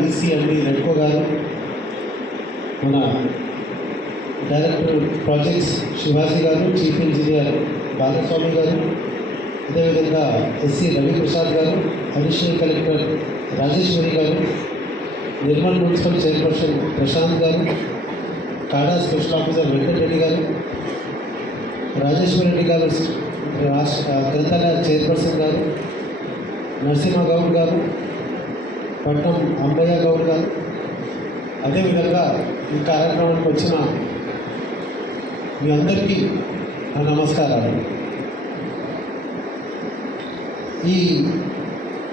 VC అండి రెడ్కో గారు, మన డైరెక్టర్ ప్రాజెక్ట్స్ శివాజీ గారు, చీఫ్ ఇంజనీర్ బాలస్వామి గారు, అదేవిధంగా ఎస్సీ రవిప్రసాద్ గారు, అడిషనల్ కలెక్టర్ రాజేశ్వరి గారు, నిర్మల్ మున్సిపల్ చైర్పర్సన్ ప్రశాంత్ గారు, కాడా స్పెషల్ ఆఫీసర్ వెంకటరెడ్డి గారు, రాజేశ్వర రెడ్డి గారు గ్రంథాలయ చైర్పర్సన్ గారు, నరసింహ గౌడ్ గారు, పట్నం అంబయ్య గౌడ్ గారు, అదేవిధంగా ఈ కార్యక్రమానికి వచ్చిన మీ అందరికీ నా నమస్కారాలు. ఈ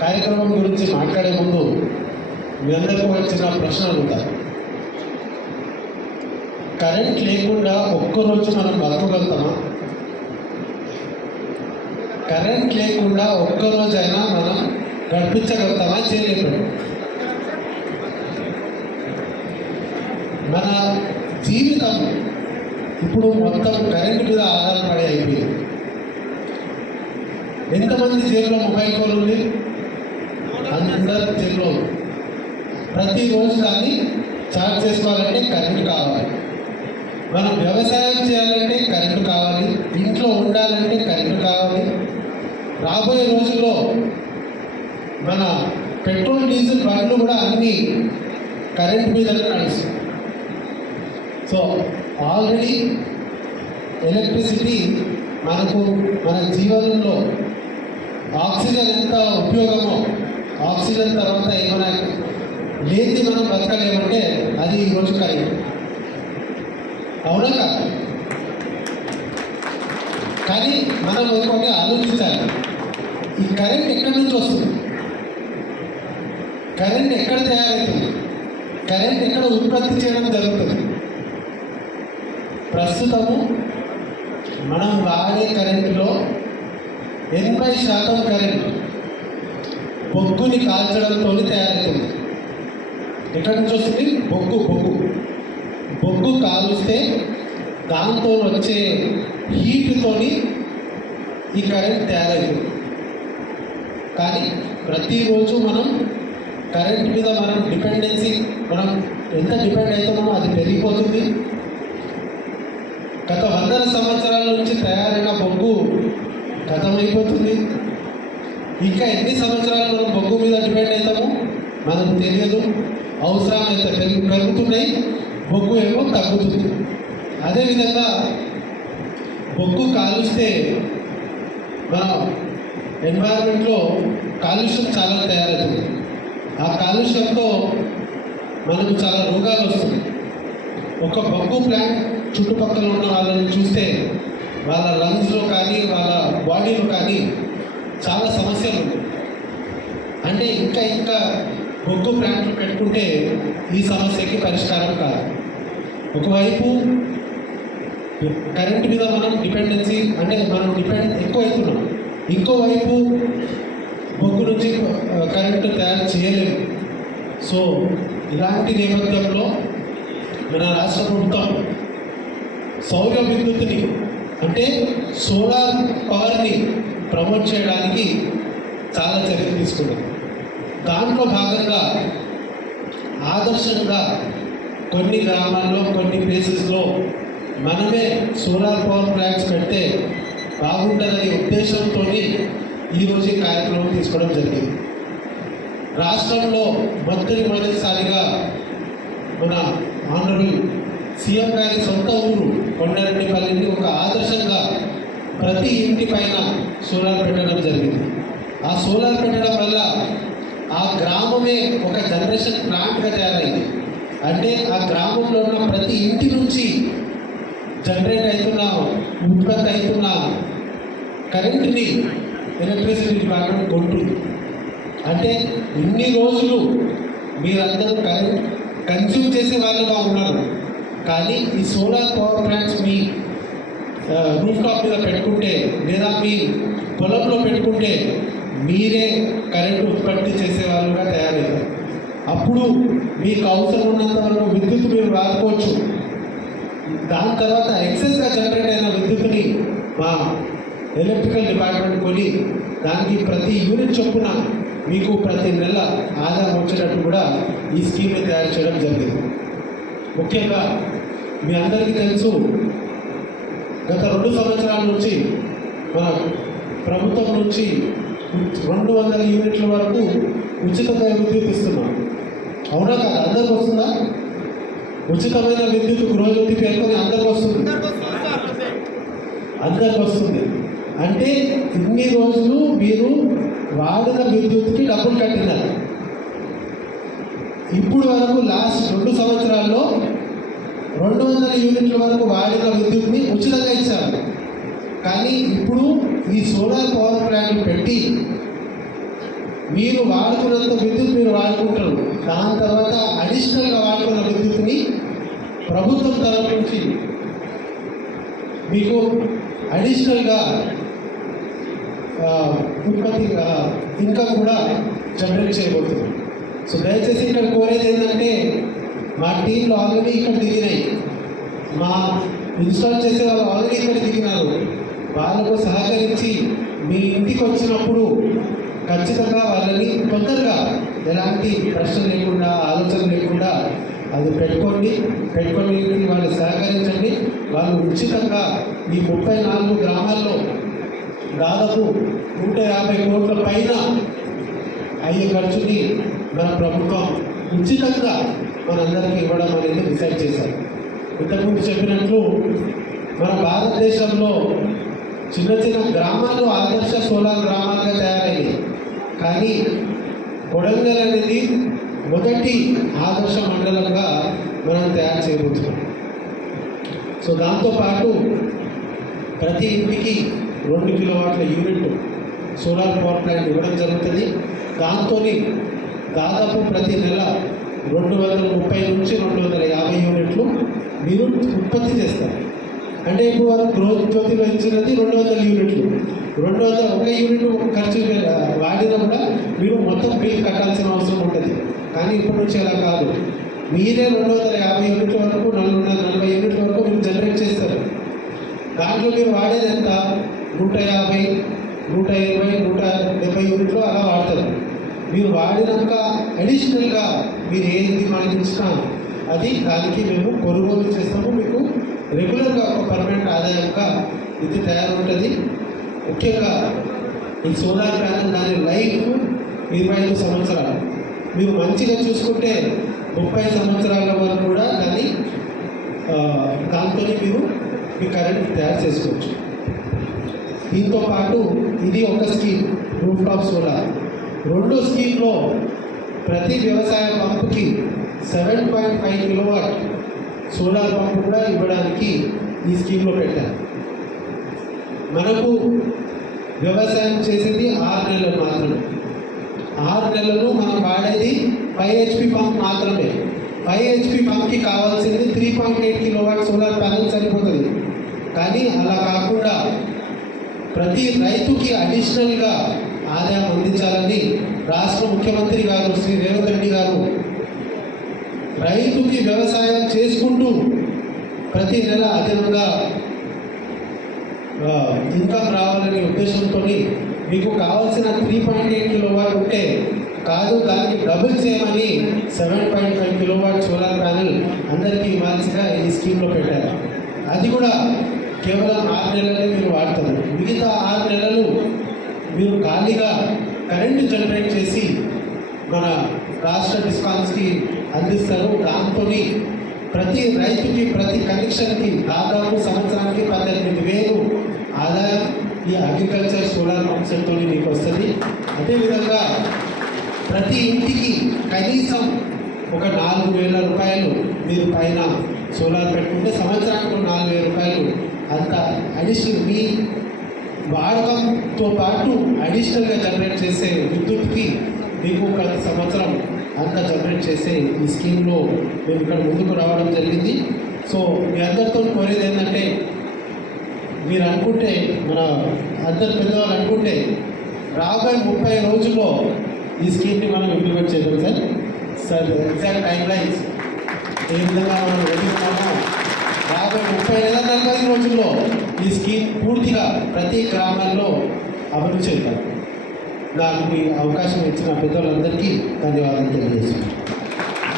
కార్యక్రమం గురించి మాట్లాడే ముందు మీ అందరికీ వచ్చిన ప్రశ్న అడుగుతారు. కరెంట్ లేకుండా ఒక్కరోజు మనం బతకగలుగుతామా? కరెంట్ లేకుండా ఒక్కరోజైనా మనం గడిపించగలుగుతామా? చేయలేము. మన జీవితం ఇప్పుడు మొత్తం కరెంట్ మీద ఆధారపడి అయిపోయింది. ఎంతమంది జేబులో మొబైల్ ఫోన్ ఉంది? అందరి జేబులో. ప్రతిరోజు దాన్ని ఛార్జ్ చేసుకోవాలంటే కరెంట్ కావాలి. మనం వ్యవసాయం చేయాలంటే కరెంటు కావాలి. ఇంట్లో ఉండాలంటే కరెంటు కావాలి. రాబోయే రోజుల్లో మన పెట్రోల్ డీజిల్ బండ్లు కూడా అన్నీ కరెంట్ మీదనే నడుస్తాయి. సో ఆల్రెడీ ఎలక్ట్రిసిటీ మనకు మన జీవనంలో ఆక్సిజన్ ఎంత ఉపయోగమో, ఆక్సిజన్ తర్వాత ఏమైనా లేనిది మనం బతకలేమంటే అది ఈరోజు కరెంట్. అవునా కాదు? కానీ మనం ఇంకోటి ఆలోచించాలి. ఈ కరెంట్ ఎక్కడి నుంచి వస్తుంది? కరెంట్ ఎక్కడ తయారవుతుంది? కరెంట్ ఎక్కడ ఉత్పత్తి చేయడం జరుగుతుంది? ప్రస్తుతము మనం వాడే కరెంటులో 80% కరెంట్ బొగ్గుని కాల్చడంతో తయారవుతుంది. ఎక్కడి నుంచి వస్తుంది? బొగ్గు కాలుస్తే దాంతో వచ్చే హీట్తోని ఈ కరెంట్ తయారవుతుంది. కానీ ప్రతిరోజు మనం కరెంట్ మీద మనం మనం ఎంత డిపెండ్ అవుతామో అది పెరిగిపోతుంది. గత 100 సంవత్సరాల నుంచి తయారైన బొగ్గు గతమైపోతుంది. ఇంకా ఎన్ని సంవత్సరాలు మనం బొగ్గు మీద డిపెండ్ అవుతామో మనకు తెలియదు. అవసరం అయితే పెరుగుతున్నాయి, బొగ్గు ఏమో తగ్గుతుంది. అదేవిధంగా బొగ్గు కాలుస్తే మన ఎన్వైరన్మెంట్లో కాలుష్యం చాలా తయారవుతుంది. ఆ కాలుష్యంతో మనకు చాలా రోగాలు వస్తుంది. ఒక బొగ్గు ప్లాంట్ చుట్టుపక్కల ఉన్న వాళ్ళని చూస్తే వాళ్ళ లంగ్స్లో కానీ వాళ్ళ బాడీలో కానీ చాలా సమస్యలు ఉన్నాయి. అంటే ఇంకా బొగ్గు ప్లాంట్లు పెట్టుకుంటే ఈ సమస్యకి పరిష్కారం కాదు. ఒకవైపు కరెంట్ మీద మనం డిపెండెన్సీ అంటే మనం ఎక్కువ అవుతున్నాం. ఇంకోవైపు బొగ్గు నుంచి కరెంటు తయారు చేయలేము. సో ఇలాంటి నేపథ్యంలో మన రాష్ట్ర ప్రభుత్వం సౌర విద్యుత్తుని అంటే సోలార్ పవర్ని ప్రమోట్ చేయడానికి చాలా చర్యలు తీసుకున్నది. దాంట్లో భాగంగా ఆదర్శంగా కొన్ని గ్రామాల్లో కొన్ని ప్లేసెస్లో మనమే సోలార్ పవర్ ప్లాంట్స్ పెడితే బాగుంటుందనే ఉద్దేశంతో ఈరోజు ఈ కార్యక్రమం తీసుకోవడం జరిగింది. రాష్ట్రంలో మొదటిసారిగా మన ఆనరబుల్ సీఎం గారి సొంత ఊరు కొండారెడ్డిపల్లిని ఒక ఆదర్శంగా ప్రతి ఇంటి పైన సోలార్ పెట్టడం జరిగింది. ఆ సోలార్ పెట్టడం వల్ల ఆ గ్రామమే ఒక జనరేషన్ ప్లాంట్గా తయారైంది. అంటే ఆ గ్రామంలో ఉన్న ప్రతి ఇంటి నుంచి జనరేట్ అవుతున్న ఉత్పత్తి అవుతున్న కరెంటుని ఎలక్ట్రిసిటీ డిపార్ట్మెంట్ కొంటుంది. అంటే ఇన్ని రోజులు మీరందరూ కరెంట్ కన్జ్యూమ్ చేసే వాళ్ళుగా ఉన్నారు. కానీ ఈ సోలార్ పవర్ ప్లాంట్స్ మీ రూఫ్ టాప్ మీద పెట్టుకుంటే లేదా మీ పొలంలో పెట్టుకుంటే మీరే కరెంటు ఉత్పత్తి చేసే వాళ్ళుగా తయారవుతారు. అప్పుడు మీకు అవసరం ఉన్నంత వరకు విద్యుత్ మీరు వాడుకోవచ్చు. దాని తర్వాత ఎక్సెస్గా జనరేట్ అయిన విద్యుత్ని మా ఎలక్ట్రికల్ డిపార్ట్మెంట్ కొని దానికి ప్రతి యూనిట్ చొప్పున మీకు ప్రతి నెల ఆదాయం వచ్చేటట్టు కూడా ఈ స్కీమ్ని తయారు చేయడం జరిగింది. ముఖ్యంగా మీ అందరికీ తెలుసు, గత 2 సంవత్సరాల నుంచి మన ప్రభుత్వం నుంచి 200 యూనిట్ల వరకు ఉచితంగా విద్యుత్ ఇస్తున్నాం. అవునా కాదు? అందరికి వస్తుందా? ఉచితమైన విద్యుత్ గృహజ్యోతి పేర్కొని అందరికి వస్తుంది. అందరికి వస్తుంది అంటే ఇన్ని రోజులు మీరు వాడిన విద్యుత్కి డబ్బులు కట్టినారు. ఇప్పుడు వరకు లాస్ట్ 2 సంవత్సరాల్లో 200 యూనిట్ల వరకు వాడిన విద్యుత్ని ఉచితంగా ఇచ్చారు. కానీ ఇప్పుడు ఈ సోలార్ పవర్ ప్లాంట్లు పెట్టి మీరు వాడుకున్నంత విద్యుత్ మీరు వాడుకుంటారు. దాని తర్వాత అడిషనల్గా వాడుకున్న విద్యుత్ని ప్రభుత్వం తరఫు నుంచి మీకు అడిషనల్గా ఉత్పత్తి ఇన్కమ్ కూడా జనరేట్ చేయబోతుంది. సో దయచేసి ఇక్కడ కోరేది ఏంటంటే, మా టీంలో ఆల్రెడీ ఇక్కడ దిగినాయి, మా ఇన్స్టాల్ చేసే వాళ్ళు ఆల్రెడీ ఇక్కడ దిగినారు. వాళ్ళకు సహకరించి మీ ఇంటికి వచ్చినప్పుడు ఖచ్చితంగా వాళ్ళని తొందరగా ఎలాంటి ప్రశ్న లేకుండా ఆలోచన లేకుండా అది పెట్టుకొని వాళ్ళు సహకరించండి. వాళ్ళు ఉచితంగా ఈ 34 గ్రామాల్లో దాదాపు 150 కోట్ల పైన అయ్యే ఖర్చుని మన ప్రభుత్వం ఉచితంగా మనందరికీ ఇవ్వడం అనేది డిసైడ్ చేశారు. ఇంతకుముందు చెప్పినట్లు మన భారతదేశంలో చిన్న చిన్న గ్రామాలు ఆదర్శ సోలార్ గ్రామాలుగా తయారయ్యాయి. కానీ కొడంగల్ అనేది మొదటి ఆదర్శ మండలంగా మనం తయారు చేయబోతున్నాం. సో దాంతోపాటు ప్రతి ఇంటికి 2 కిలోవాట్ల యూనిట్ సోలార్ పవర్ ప్లాంట్ ఇవ్వడం జరుగుతుంది. దాంతో దాదాపు ప్రతి నెల 230 నుంచి 250 యూనిట్లు మీరు ఉత్పత్తి చేస్తారు. అంటే ఇప్పుడు వారు గృహజ్యోతిలో ఇచ్చినది 200 యూనిట్లు. 1 యూనిట్ ఖర్చు వాడినా కూడా మీరు మొత్తం బిల్ కట్టాల్సిన అవసరం ఉంటుంది. కానీ ఇప్పటి నుంచి అలా కాదు, మీరే 250 యూనిట్ల వరకు 440 యూనిట్ల వరకు మీరు జనరేట్ చేస్తారు. దాంట్లో మీరు వాడేది ఎంత? 150, 120, 170 యూనిట్లు అలా వాడతారు. మీరు వాడినాక అడిషనల్గా మీరు ఏది మనకి ఇచ్చినా అది దానికి మేము కొనుగోలు చేస్తాము. మీకు రెగ్యులర్గా ఒక పర్మనెంట్ ఆదాయంగా ఇది తయారవుతుంది. ముఖ్యంగా ఈ సోలార్ ప్యానల్ దాని లైఫ్ 25 సంవత్సరాలు. మీరు మంచిగా చూసుకుంటే 30 సంవత్సరాల వరకు కూడా దాంతో మీరు మీ కరెంట్ తయారు చేసుకోవచ్చు. దీంతో పాటు ఇది ఒక స్కీమ్, రూఫ్ టాప్ సోలార్. 2వ స్కీమ్లో ప్రతి వ్యవసాయ పంపుకి 7.5 కిలోవాట్ సోలార్ పంపు కూడా ఇవ్వడానికి ఈ స్కీమ్లో పెట్టారు. మనకు వ్యవసాయం చేసేది 6 నెలలు మాత్రమే. 6 నెలలు మనం వాడేది 5 HP పంప్ మాత్రమే. 5 HP పంప్కి కావాల్సింది 3.8 కిలోవాట్ సోలార్ ప్యానెల్ సరిపోతుంది. కానీ అలా కాకుండా ప్రతి రైతుకి అడిషనల్గా ఆదాయం అందించాలని రాష్ట్ర ముఖ్యమంత్రి గారు శ్రీ రేవంత్ రెడ్డి గారు రైతుకి వ్యవసాయం చేసుకుంటూ ప్రతి నెల అదనంగా ఇన్కమ్ రావాలనే ఉద్దేశంతో మీకు కావాల్సిన 3.8 కిలోవాట్ ఉంటే కాదు, దానికి డబుల్ చేయమని 7.5 కిలోవాట్ సోలార్ ప్యానెల్ అందరికీ ఇవ్వాల్సిగా ఈ స్కీమ్లో పెట్టారు. అది కూడా కేవలం 6 నెలలే మీరు వాడతారు. మిగతా 6 నెలలు మీరు ఖాళీగా కరెంటు జనరేట్ చేసి మన రాష్ట్ర డిస్కామ్స్కి అందిస్తారు. దాంతో ప్రతి రైతుకి ప్రతి కనెక్షన్కి దాదాపు సంవత్సరానికి 18,000 ఆదాయం ఈ అగ్రికల్చర్ సోలార్ పంప్స్తో మీకు వస్తుంది. అదేవిధంగా ప్రతి ఇంటికి కనీసం ఒక 4,000 రూపాయలు మీరు పైన సోలార్ పెట్టుకుంటే సంవత్సరానికి 4,000 రూపాయలు అంత అడిషనల్ మీ వాడకంతో పాటు అడిషనల్గా జనరేట్ చేసే విద్యుత్కి మీకు ప్రతి సంవత్సరం అంతా జనరేట్ చేసే ఈ స్కీమ్లో మేము ఇక్కడ ముందుకు రావడం జరిగింది. సో మీ అందరితో కోరేది ఏంటంటే, మీరు అనుకుంటే మన అందరు పెద్దవాళ్ళు అనుకుంటే రాబోయే 30 రోజుల్లో ఈ స్కీమ్ని మనం ఇంప్లిమెంట్ చేయగలం సార్. ఎగ్జాక్ట్ టైం లైన్స్ ఏ విధంగా మనం వెళ్తున్నామో రాబోయే 30 లేదా 40 రోజుల్లో ఈ స్కీమ్ పూర్తిగా ప్రతి గ్రామాల్లో అమలు చేద్దాం. నాకు మీ అవకాశం ఇచ్చిన పెద్దలందరికీ ధన్యవాదాలు తెలియజేస్తున్నాను.